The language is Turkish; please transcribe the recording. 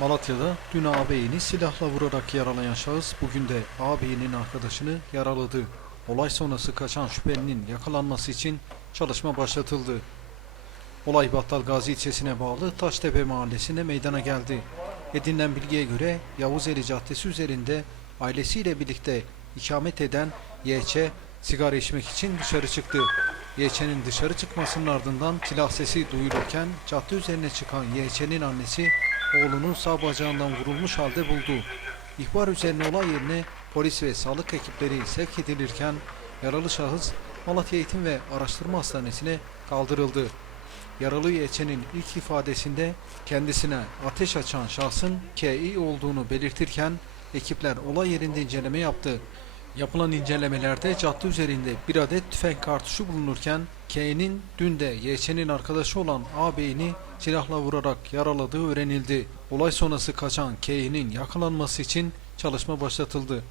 Malatya'da dün ağabeyini silahla vurarak yaralayan şahıs bugün de ağabeyinin arkadaşını yaraladı. Olay sonrası kaçan şüphelinin yakalanması için çalışma başlatıldı. Olay Battal Gazi ilçesine bağlı Taştepe mahallesinde meydana geldi. Edinilen bilgiye göre Yavuzeli Caddesi üzerinde ailesiyle birlikte ikamet eden YÇ sigara içmek için dışarı çıktı. YÇ'nin dışarı çıkmasının ardından silah sesi duyulurken cadde üzerine çıkan YÇ'nin annesi oğlunun sağ bacağından vurulmuş halde buldu. İhbar üzerine olay yerine polis ve sağlık ekipleri sevk edilirken yaralı şahıs Malatya Eğitim ve Araştırma Hastanesi'ne kaldırıldı. Yaralı YÇ'nin ilk ifadesinde kendisine ateş açan şahsın Kİ olduğunu belirtirken ekipler olay yerinde inceleme yaptı. Yapılan incelemelerde cadde üzerinde bir adet tüfek kartuşu bulunurken K'nin dün de YÇ'nin arkadaşı olan ağabeyini silahla vurarak yaraladığı öğrenildi. Olay sonrası kaçan K'nin yakalanması için çalışma başlatıldı.